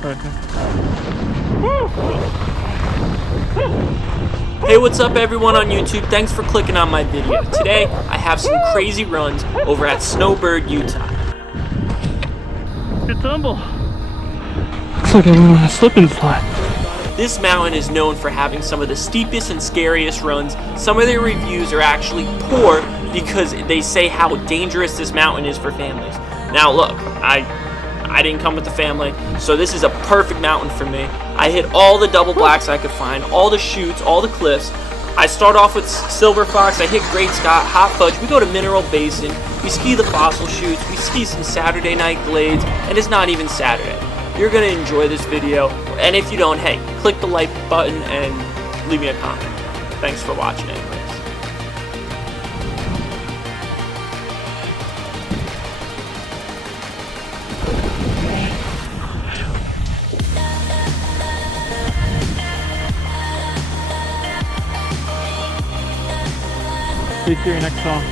Hey, what's up everyone on YouTube? Thanks for clicking on my video. Today, I have some crazy runs over at SNOWBIRD, Utah. Good tumble. Looks like I went on a slip and slide. This mountain is known for having some of the steepest and scariest runs. Some of their reviews are actually poor because they say how dangerous this mountain is for families. Now look, I didn't come with the family, so this is a perfect mountain for me. I hit all the double blacks I could find, all the chutes, all the cliffs. I start off with Silver Fox, I hit Great Scott, Hot Fudge, we go to Mineral Basin, we ski the fossil chutes, we ski some Saturday night glades, and it's not even Saturday. You're gonna enjoy this video, and if you don't, hey, click the like button and leave me a comment. Thanks for watching anyways. Please see your next song.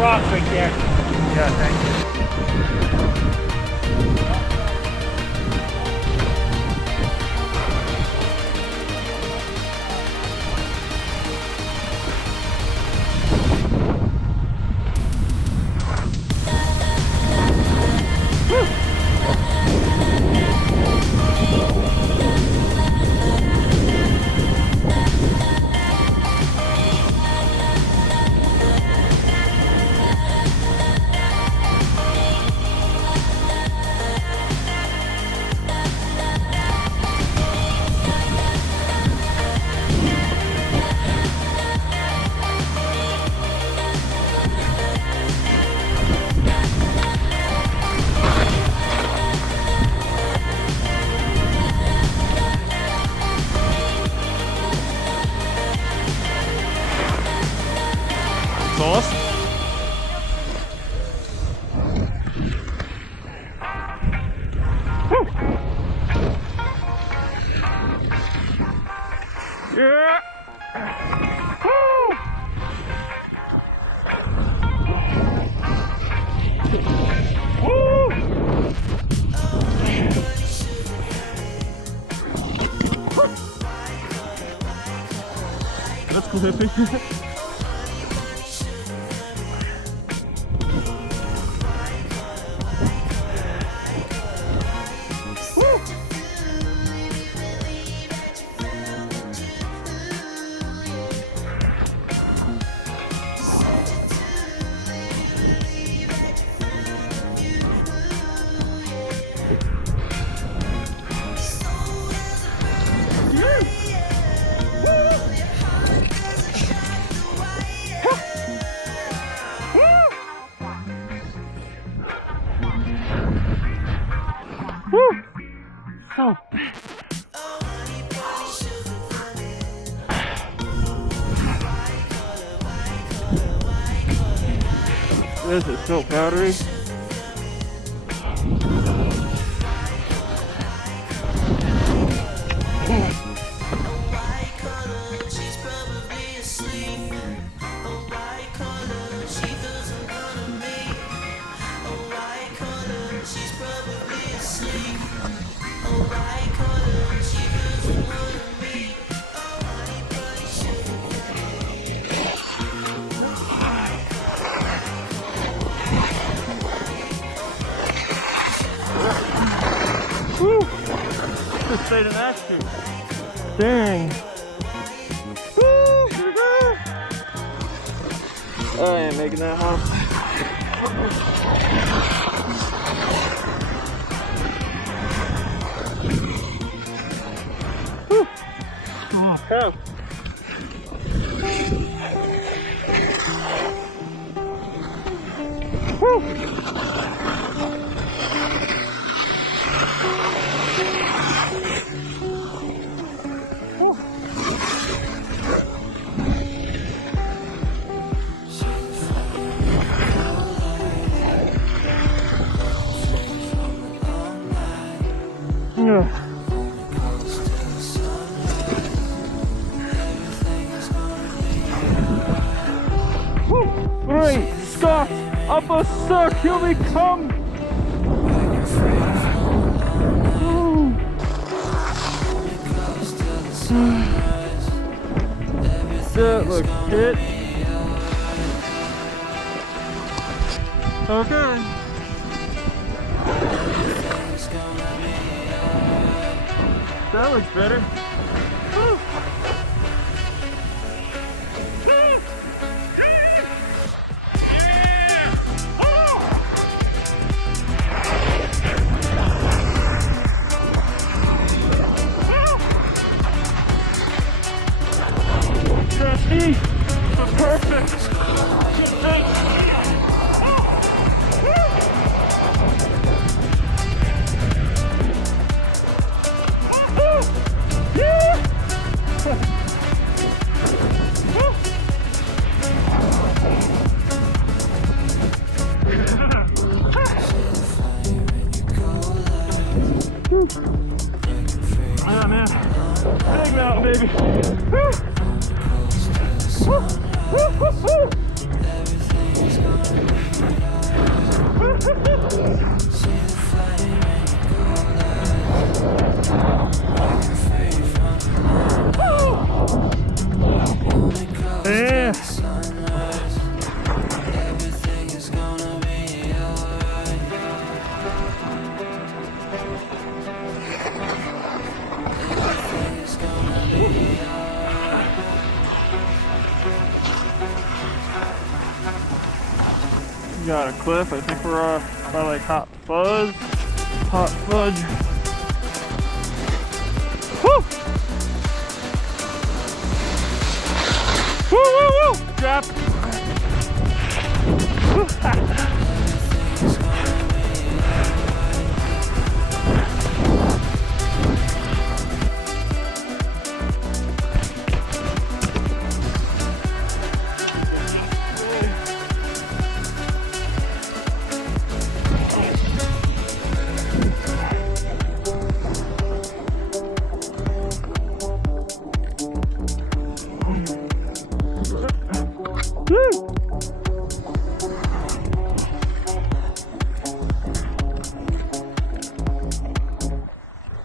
Rock right there. Yeah, thank you. Awesome. Yeah. Let's go, Hippie. So this is so powdery. stayed in action. Dang. I ain't making that, huh? Go. Three, Scott, upper circle we come. That looks good. Okay. That looks better. Trusty, perfect. Yeah, man. Big mountain, baby. Yeah. Got a cliff. I think we're by like hot fudge. Woo! Woo, woo, woo! Drop.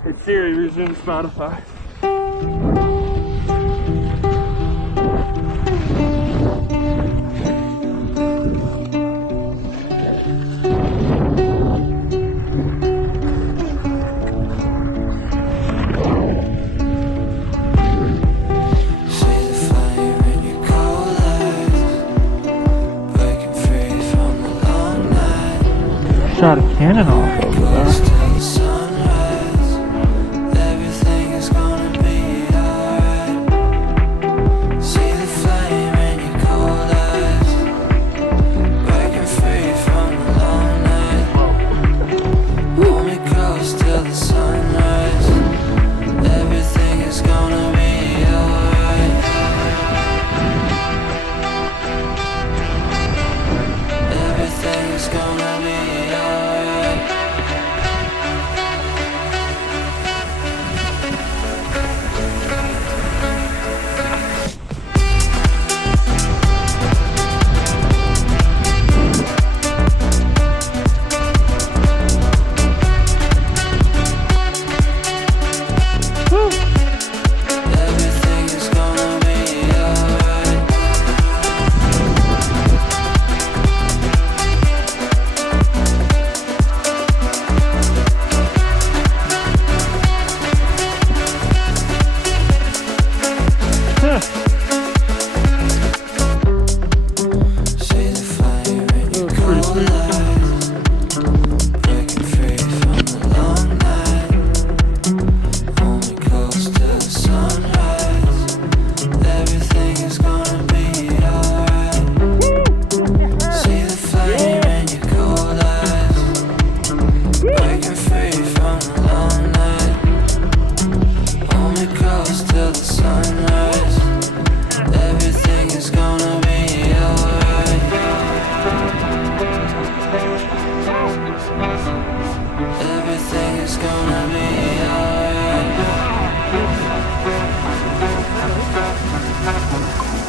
Hey Siri, resume Spotify. Shot a cannon off over there.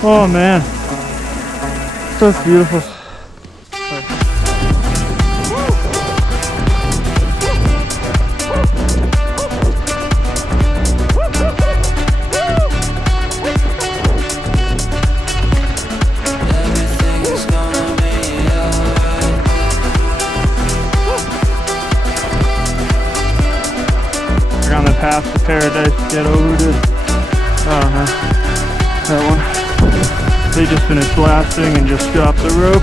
Oh man, that's beautiful. We're on the path to paradise to get over to, that one. They just finished blasting and just dropped the rope.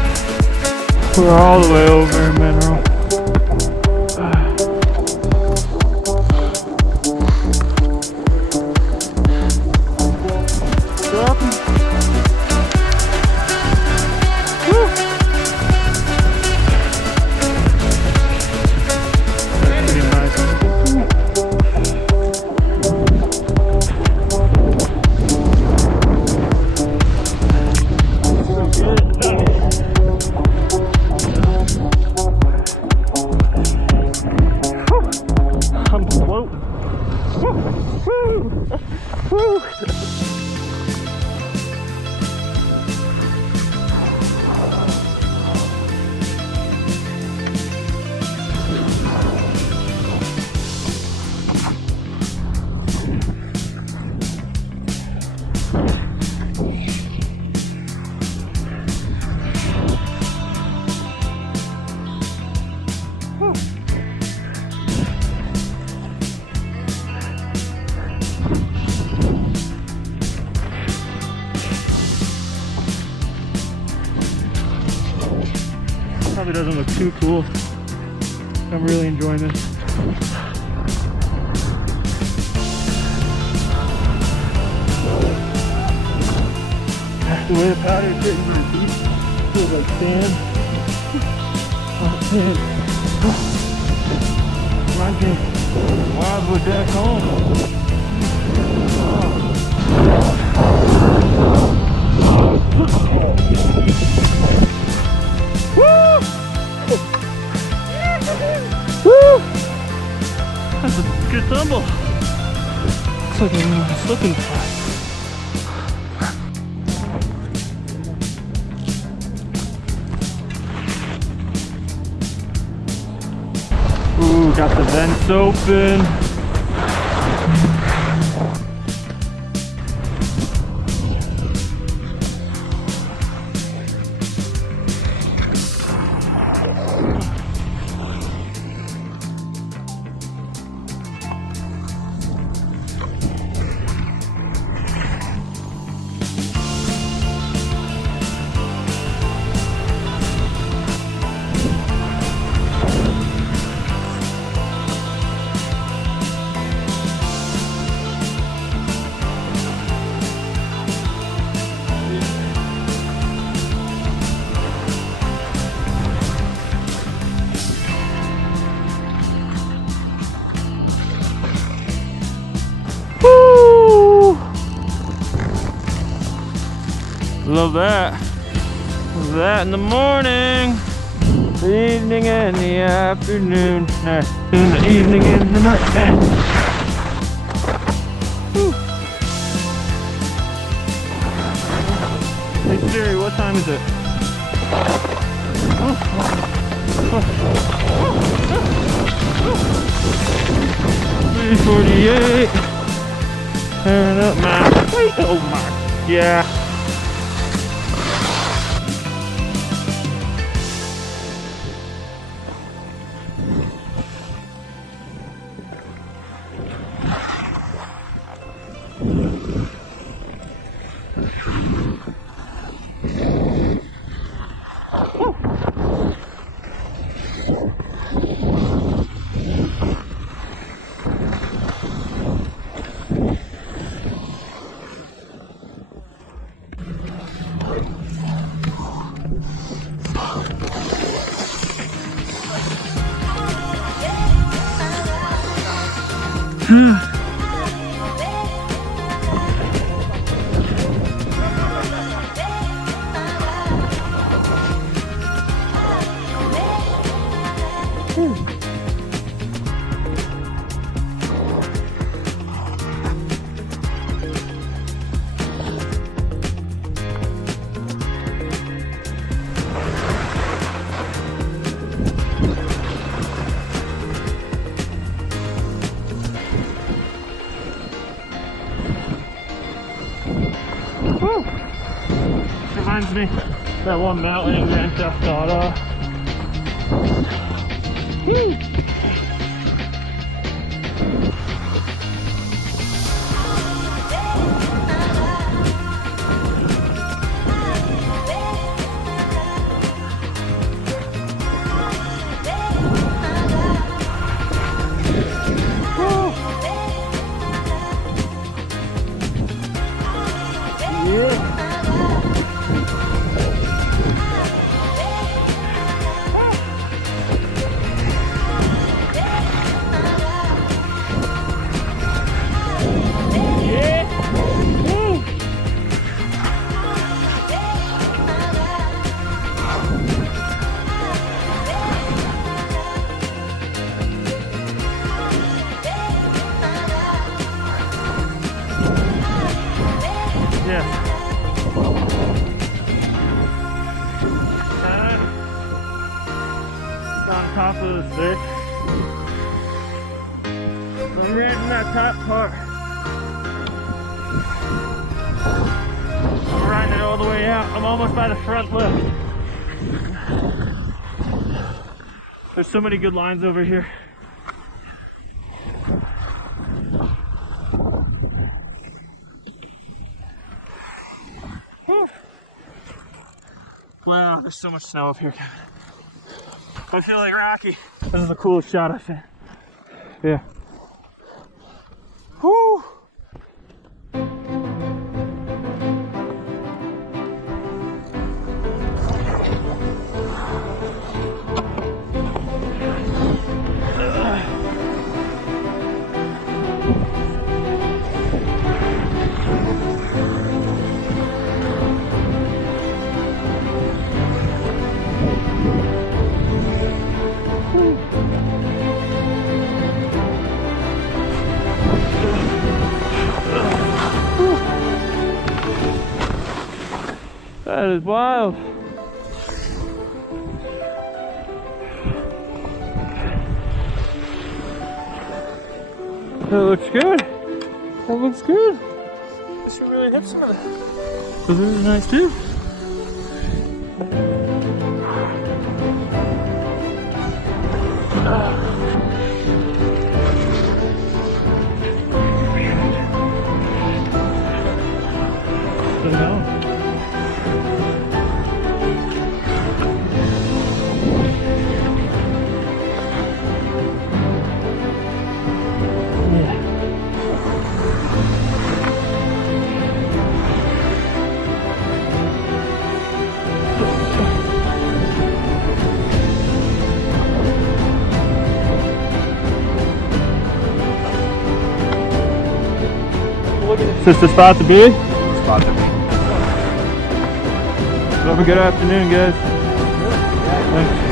We're all the way over Mineral. Dropping. Woo. That's pretty nice. I'm floating. Woo! Woo! Probably doesn't look too cool. I'm really enjoying this. The way the powder is hitting my feet feels like sand. Oh man. Reminds me of Wildwood back home. Woo! Woo! That's a good tumble. Looks like I'm slipping fast. Ooh, got the vents open. Love that. Love that in the morning, the evening and the afternoon, in the evening and the night. Whew. Hey Siri, what time is it? 3:48. Turn up my. Wait, oh my. Yeah. Reminds me of that one mountain in Grand Theft Auto. Woo! On top of the stick. I'm reading that top part. I'm riding it all the way out. I'm almost by the front lift. There's so many good lines over here. Whew. Wow, there's so much snow up here. I feel like Rocky. This is the coolest shot I've seen. Yeah. Whoo! That is wild. That looks good. That looks good. This should really hit some of it. Those are nice too. Is this the spot to be? Spot to be. Have a good afternoon, guys. Thanks.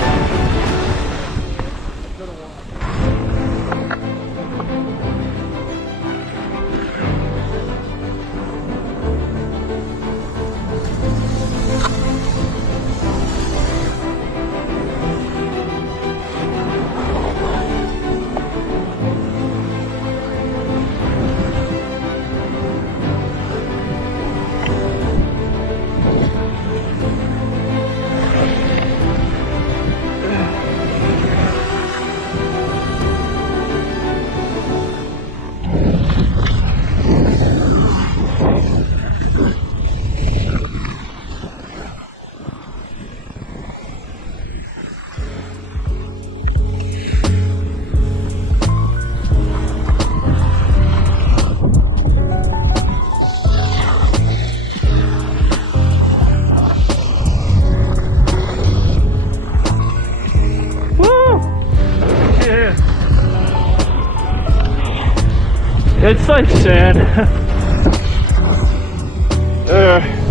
It's like sand.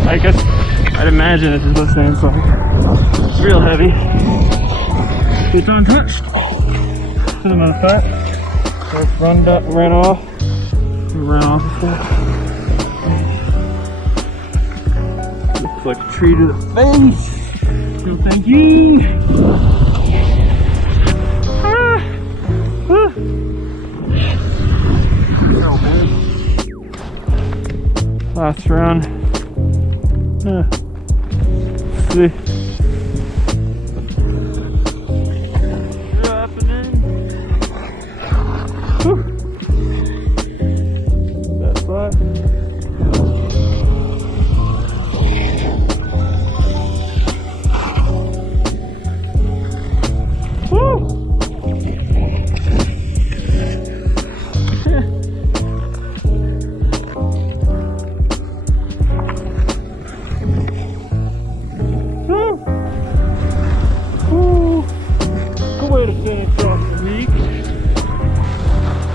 I guess I'd imagine this is what sand's like. It's real heavy. It's untouched. For the most part. So it's ran off. We ran off before. Looks like a tree to the face. No thank you. Last round. See. Happening. Whew. That flat. Woo!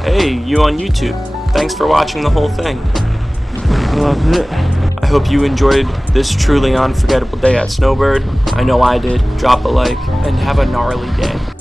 Hey, you on YouTube. Thanks for watching the whole thing. Loved it. I hope you enjoyed this truly unforgettable day at Snowbird. I know I did. Drop a like and have a gnarly day.